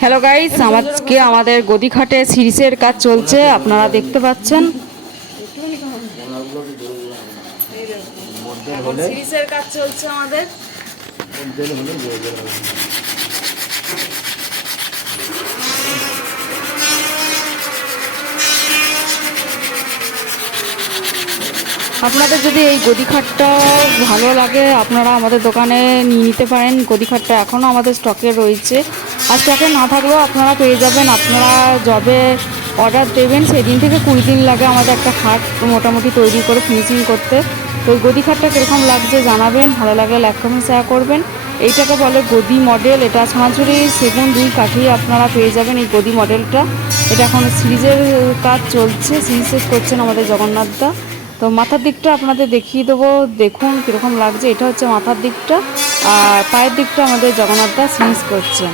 Hello guys, আজকে আমাদের গদিখাটে সিরিজের কাজ চলছে, আপনারা দেখতে পাচ্ছেন। এখন সিরিজের কাজ চলছে আমাদের। আপনাদের যদি এই গদিখাটটা ভালো লাগে, আপনারা আমাদের দোকানে নিয়ে নিতে পারেন। গদিখাটটা এখনও আমাদের স্টকে রয়েছে, আর স্টকে না থাকলেও আপনারা পেয়ে যাবেন। আপনারা যবে অর্ডার দেবেন সেই দিন থেকে 20 দিন লাগে আমাদের একটা খাট মোটামুটি তৈরি করে ফিনিশিং করতে। তো এই গদিখাটটা কীরকম লাগছে জানাবেন, ভালো লাগলে লাইক কমেন্ট শেয়ার করবেন। এইটাকে বলে গদি মডেল। এটা সোনাঝুরি সেগুন 2 কাঠি আপনারা পেয়ে যাবেন এই গদি মডেলটা। এটা এখন সিরিজের কাজ চলছে, সিরিজ শেষ করছেন আমাদের জগন্নাথদা। তো মাথার দিকটা আপনাদের দেখিয়ে দেবো, দেখুন কীরকম লাগছে। এটা হচ্ছে মাথার দিকটা, আর পায়ের দিকটা আমাদের জগন্নাথদা সিরিজ করছেন।